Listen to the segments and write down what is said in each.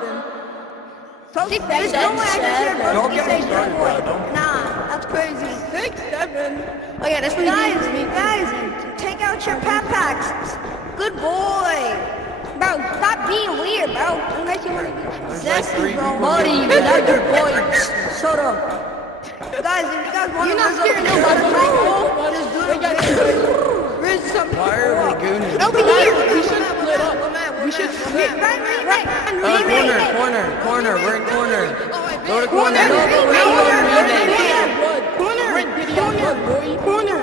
7. So 6, 7. 7. Don't get me started, bro. Don't. Nah, that's crazy. 6, 7. Oh yeah, that's when guys, take out your packs. Good boy. Bro, stop being weird, bro. Unless you want to be There's like 3 zesty, bro. people. Buddy, here. that's your boy. Shut up. Guys, if you guys want to You're not scared of nobody. Just do it. Riz something. Why are we gooning? Over here. We should split up. We should split. Right. Corner. We're in corner. Go to Corner. corner. Corner.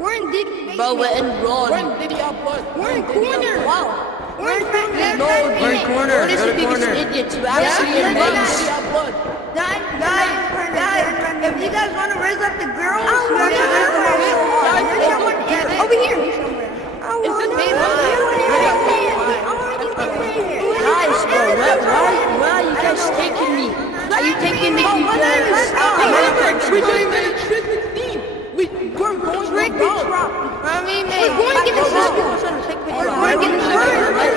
We're in Diddy. Bro, we're in run. We're in corner. Wow. We're in corner. No, We're in corner. What is Go the to biggest corner. idiot to actually embrace? Guys, if you guys want to raise up the girls, you have to raise them up. Over here. Is this me? Guys, Guys, bro, where are you guys taking me? Are you taking me because we're doing the trick team. We're going to get the drop. We're going to get the system. We're going to get the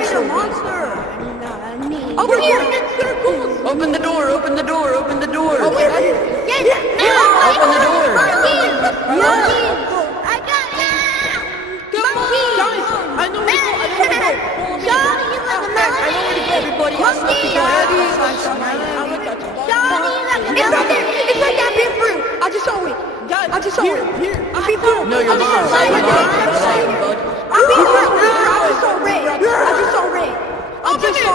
system. Monster. Over here. Open the door. Over here. Open the door. Open the door. I got it. Come on, guys. I know where to go. Everybody else look at It's right there. It's right there. Being through. I just saw it. Guys, I just saw it. I'm being through. No, you're not. I'm being through. I just saw red. I just saw red. Open it!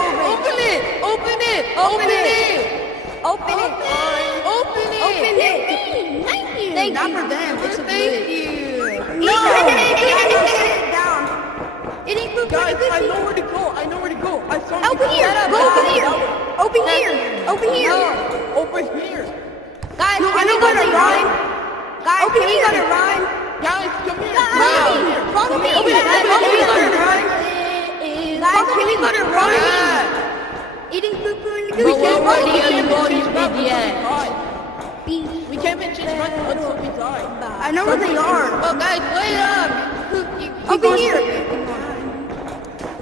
Open it! Thank you. Not for them. It's a Thank you. It ain't for Guys, I know where to go. I saw you. Over here. Go over here. Over here. Over here. Guys, can we go to rhyme? Guys, can we go to rhyme? Guys, come here. Follow me. Guys, can we go to rhyme? Eating poo-poo in the Bro, goose. we're already in body's We can't even change my until we die. I know where they are. Oh, guys, wait up. Over here.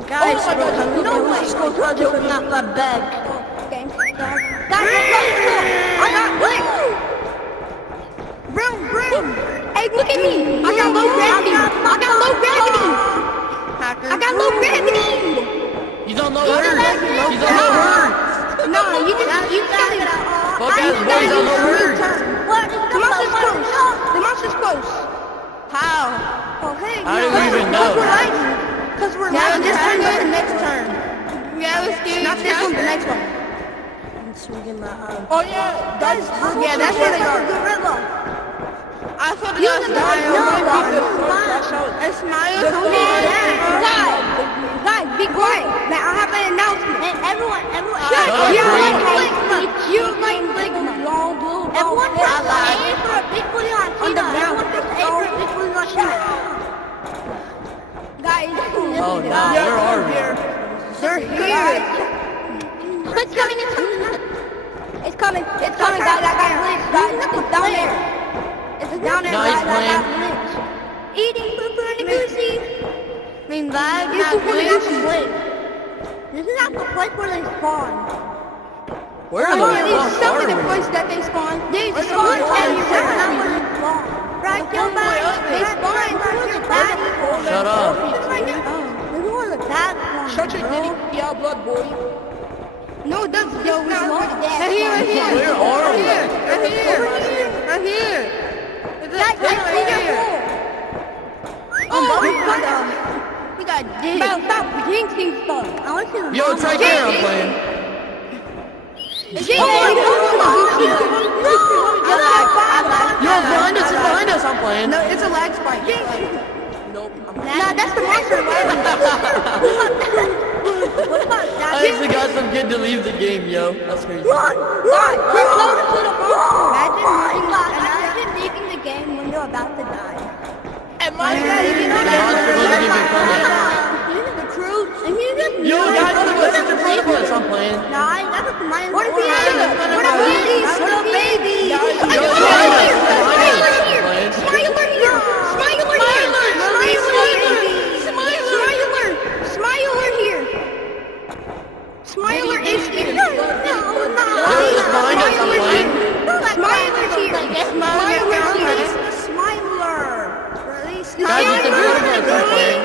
Guys, Oh my God, bro, no way. let's go try to open up that bag. Okay. Guys, let's go. I got blick. Broom. Hey, look at me. I got low gravity. He's on low earth. He's on low earth. No, you just got it. Fuck ass boys on low earth. What? The monster's close. The monster's close. How? Oh, hey. How do we even know? Because we're lagging. This turn is the next turn. Yeah, let's get Not this one, the next one. Oh, yeah. That's where they are. Gorilla. I thought it You was can Smile. Guys, be quiet. Man, I have an announcement. And everyone. Shut up, Brady. You like everyone press A for a big booty on Tina. Everyone press A for a big booty on Tina. Guys, Oh, no. Where are we? they're here. It's coming, guys. I got glitch, guys. It's down there. It's down there, Nice guys. I got plan. glitch. Eating poo-poo in the goosey. I mean, that This is not the place where they spawn. Where Come on, the it's fuck some of are the we? place that they spawn. They spawn everywhere. Not where they spawn. Right, your body. They spawn towards the back. Shut up. This is where the bad spawn. Shut your nitty yeah, blood boy. No, that's yo, we lost that. Right here. Where are we? Right here. Guys, let's see your goal. We got this. Bro, stop jinxing stuff. I want to see the Yo, it's right there. I'm playing. Yo, behind us. I'm playing. No, it's a lag spike. Nope. Nah, that's the monster. What about that? I actually got some kid to leave the game, yo. That's crazy. Run! We're close to the monster. Imagine leaving the game when you're about to die. And my The monster wasn't even coming. The troops. And you just Yo, guys, look at this. It's in front of us. I'm playing. Nah, that's what the mine. What if we What if babies? The babies. Yo, behind us. Smiler here. Smiler is here. Smiler is here. Smiler, release the Smiler. Release the Guys, it's in front of us. I'm playing.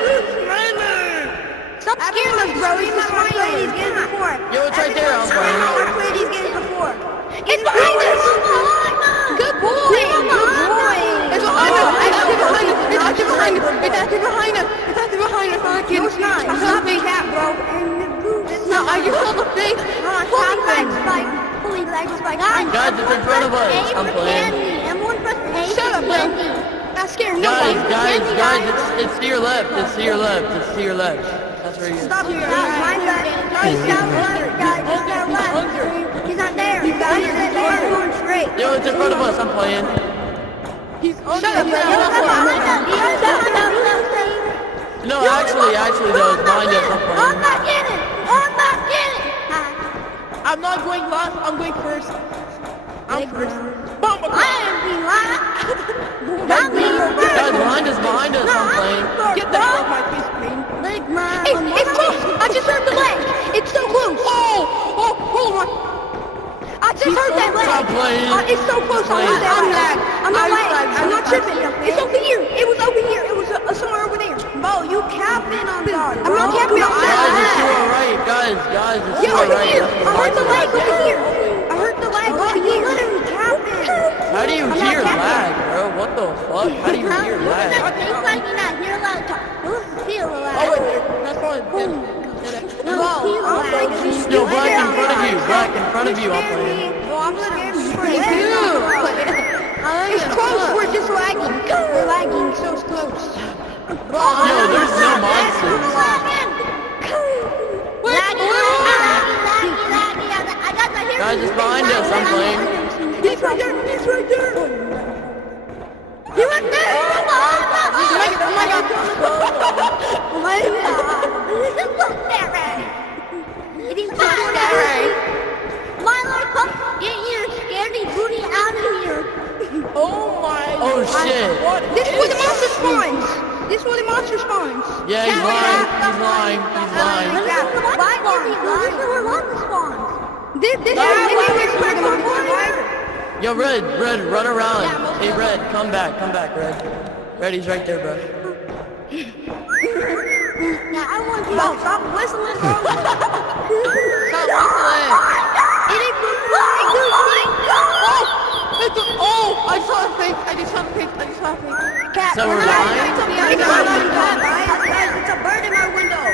Stop scaring us, bro. He's the Smiler. He's getting the four. Yo, it's right there. I'm playing. He's getting the four. It's behind us. Good boy. Good boy. It's behind us. It's actually behind us. It's actually behind us. It's actually behind us. It's actually behind us. I'm not kidding. No, it's not. It's not big cat, bro. No, I just saw the face. Fully leg spike. Fully leg spike. Guys, it's in front of us. I'm playing. Shut up, bro. Not scaring Guys, nobody. it's to your left. It's to your left. It's to your left. That's where you are. Stop. My left. Guys, he's not there. He's going straight. Yo, it's in front of us. I'm playing. Shut up, bro. No, actually, though, it's behind us. I'm playing. I'm not getting. I'm not going last. I'm going first. I'm first. Boom. I am being live. Guys, behind us. I'm playing. Get that off my face, please. Hey, It's close. I just heard the leg. It's so close. Oh, hold on. I just heard that leg. Stop playing. It's so close. I'm lag. I'm not tripping. It's over here. It was over here. It was somewhere over there. Bro, you capping on God. I'm not capping on Guys, that. it's to our right. Guys, it's to Yeah, our over right. here. That's I heard the leg behind us. over here. I heard the leg over You here. literally capping. How do you hear lag, bro? What the fuck? How do you hear lag? Oh, wait. That's fine. Yo, Black in front of you. Black in front of you. I'm playing. It's close. We're just lagging. We're lagging so close. Yo, there's no monsters. Guys, it's behind us. I'm playing. He's right there. He's right there. He went there. Oh my God. Oh my. Oh shit. This is where the monster spawns. This is where the monster spawns. Yeah, he's lying. He's lying. He's lying. This is where the monster spawns. Yo, Red, run around. Hey, Red, come back, Red. Red, he's right there, bro. Stop whistling, bro. Oh, I saw a face. I just saw a face. So we're lying? It's a bird in my window.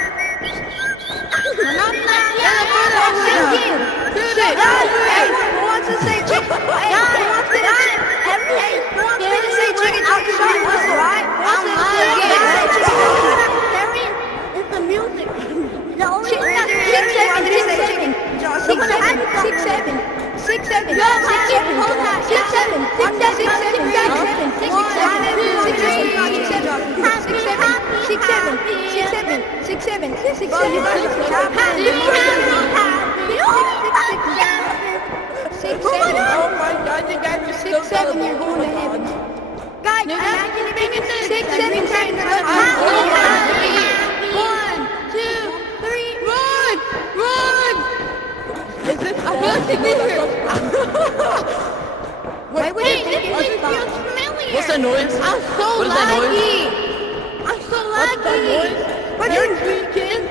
Who wants to say chicken? Who wants to say chicken? Right? It's the music. The only way to say chicken. Oh my God, you guys are 6, 7. You're going to heaven. Guys, No, I'm gonna make it 6, 7 seconds. 1, 2, 3, run! Is this? I feel like they here. Wait, What's that noise? I'm so What is that noise? laggy. I'm so What's that laggy. noise? You're tweaking.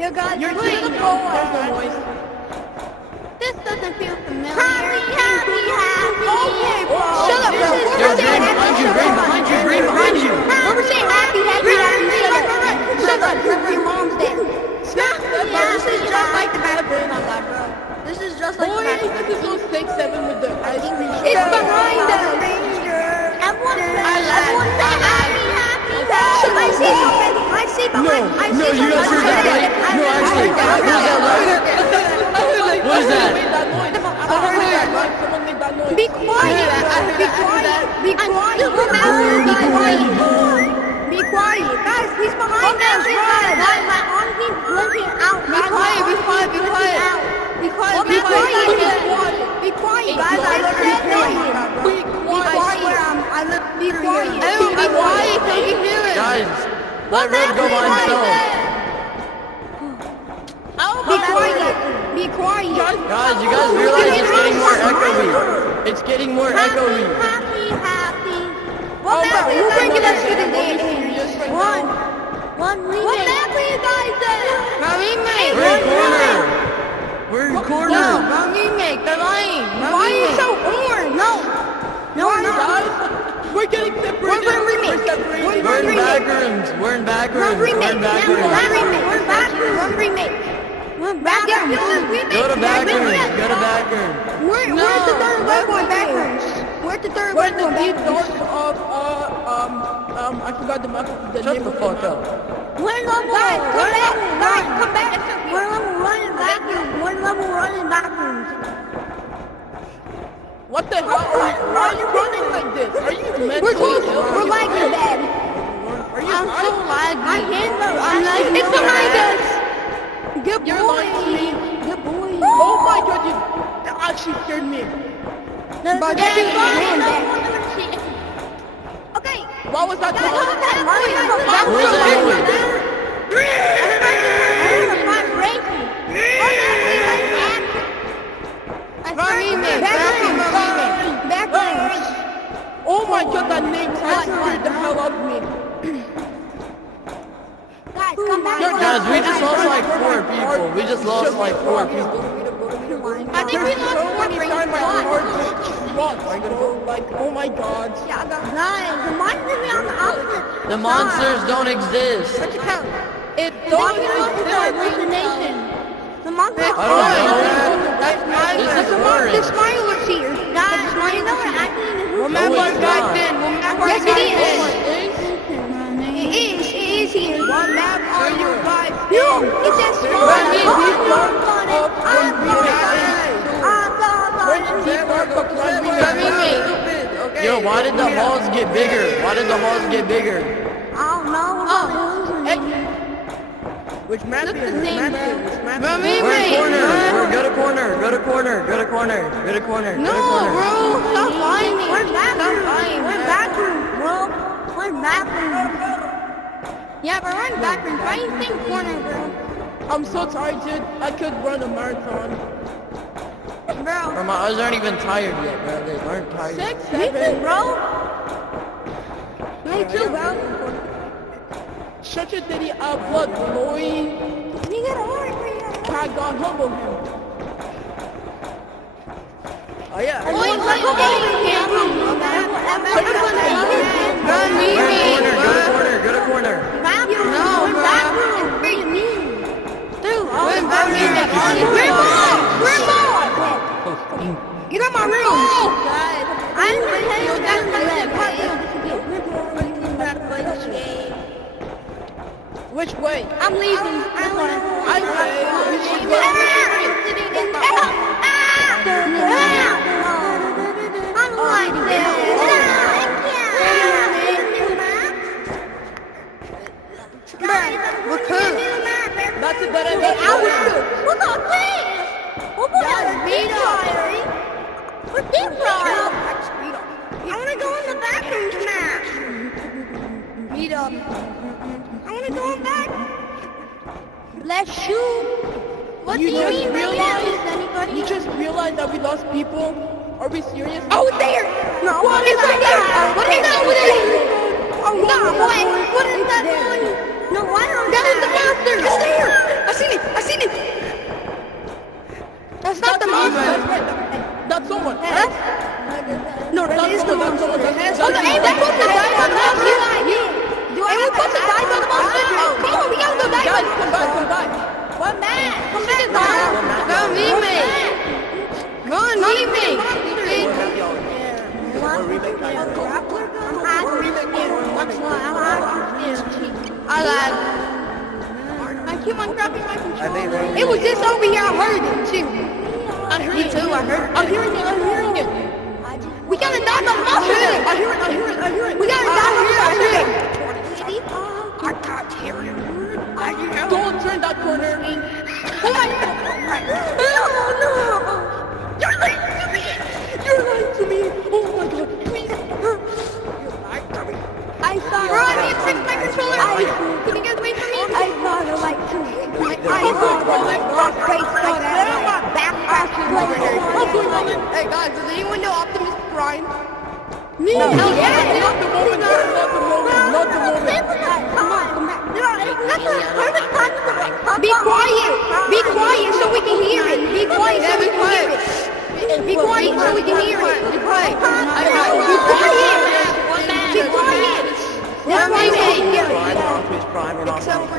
You got You're tweaking. tweaking. There's no noise. This doesn't feel familiar. Okay, bro. Shut up, bro. Yo, Green behind you, Green behind you. When we're saying happy, shut up. Your mom's dead. This is just like the bathroom, bro. This is just like the Boy, bathroom. this is so 6, 7 with the ice cream. It's behind us. Everyone say happy. I see behind. No, you guys heard that light? No, actually, what was that light? What is that? Someone made that noise. Be quiet. Be quiet. Guys, he's behind us. Run. My arms keep blinking out. Be quiet. Be quiet. Guys, I literally Be quiet. Be quiet. Everyone be quiet so you can hear it. Guys, let Red go by himself. Be quiet. Guys, you guys realize it's getting more echoey. It's getting more echoey. Happy. Oh, What map are you bringing us to We'll be today? serious right One. now. What map are you guys in? Remake. We're in corner. We're in corner. No, remake. The line. Why are you so orange? No, Guys, we're getting separated. We're remake. separated. We're in back rooms. We're in back rooms. We're in back rooms. We're back rooms. Go to back rooms. Go to back rooms. Where's the third one going back rooms? Where's the third We're one in the going deep back rooms? north of, I forgot the map. The Shut name the of fuck map. up. One level. Guys, come back. One level running back rooms. One level running back rooms. What the hell? Why are you running like this? Are you mentally ill? We're lagging bad. Are you I'm so high? lagging. I'm lagging. It's behind us. Good boy. You're lying to me. Good boy. Oh my god, you actually scared me. But okay. What was that? Where's that Oh my god, that name scared the hell out of me. Guys, come back. Guys, we just lost like 4 people. We just lost like 4 people. I think we lost so 4 many people. times my heart dropped. Like, oh my god. Guys, the monsters are on the opposite The monsters don't exist. It The don't monsters are exist. hallucination. The monsters I don't know. This is The orange. smile was here. Guys, you know what acting is? Remember back then. Yes, it is. It is here. What map are you guys No, in? it says small. We're in deep I'm north on it. of I'm on We're in deep north of Clemson. Yo, why did the halls get bigger? Why did the halls get bigger? I don't know. Which map is it? Which map is it? Which map is We're it? in corner. Go to corner. Go to corner. Go to corner. Go to corner. No, Go to corner. bro. Stop lying. We're bathroom. We're bathroom, bro. We're bathroom. Yeah, but we're in bathroom. Why you think corner, bro? I'm so tired, dude. I could run a marathon. Bro. Bro, my eyes aren't even tired yet, bro. They aren't tired. 6, Me 7. too, bro. Me too, bro. Shut your daddy up, blood boy. You gotta work for you. God, God, humble him. Oh yeah. Boy, let's go get We're in corner. Go to corner. No, bathroom. Dude, you got my room. I didn't tell you Which way? I'm leaving. I say we should go. I don't like this. That's a better idea. Look at this. What was that? What's deep fryer? I want to go in the bathroom smash. Meet up. I want to go in back. Let's shoot. What You do you just mean by realized- that? Anybody? You just realized that we lost people? Are we serious? Oh, there. No, what is right there? What is that over there? Oh, no, boy. What is that one? No, I don't. That is the monster. It's there. I seen it. That's not the monster. That's right. That's someone. No, that is the monster. That's Oh, hey, we're supposed to die on the monster. Hey, we're supposed to die on the monster. Come on, we gotta go die. Guys, come back. What man? Come back, Go remake. Go remake. I keep on dropping my controller. It was just over here. I heard it too. I heard it too, I heard it. I'm hearing it. We gotta die on the monster. I hear it. We gotta die on the monster. I can't hear it. Don't turn that corner. No. You're lying to me. Oh my god. Please. You're lying to me. I saw. Bro, I need to fix my controller. Can you guys wait for me? I saw the light too. I saw the light. Back What's going on? Hey guys, does anyone know Optimus Ryan. No, yeah, not the moment, not the moment, not the moment. Come on, come back. That's a perfect time to be quiet. Be quiet so we can hear it. Be quiet so we can hear it. Be quiet so we can hear it. Be quiet. Be quiet. Be quiet. That's why we can hear it.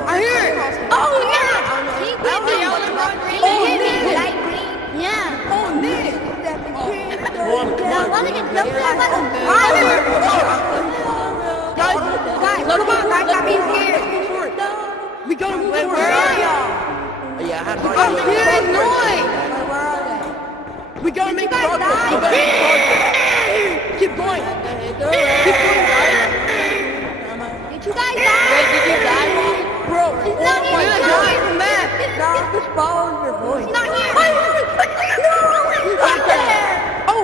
I heard. Oh, yeah. Oh, hit it. Yeah. Oh, Nick. Now, let me get the Guys, come on, guys, stop being scared. we gotta move forward. Where are y'all? Yeah, I had Oh, here is noise. We gotta make guys progress. die? Keep going. Keep going, guys. Did you guys die? Did you die, bro? It's not Oh my here. God. Come back. Just follow your voice. It's not here. Oh,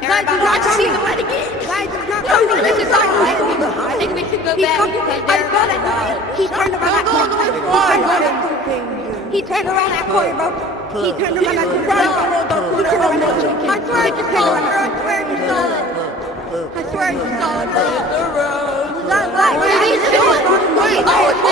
guys, it's not coming. Guys, it's not coming. This is not coming. I think we should go back. He turned around that corner. He turned around that corner, bro. He turned around that corner. I swear he just turned around. I swear he saw it. I swear he saw it. Wait, what are you doing? Oh,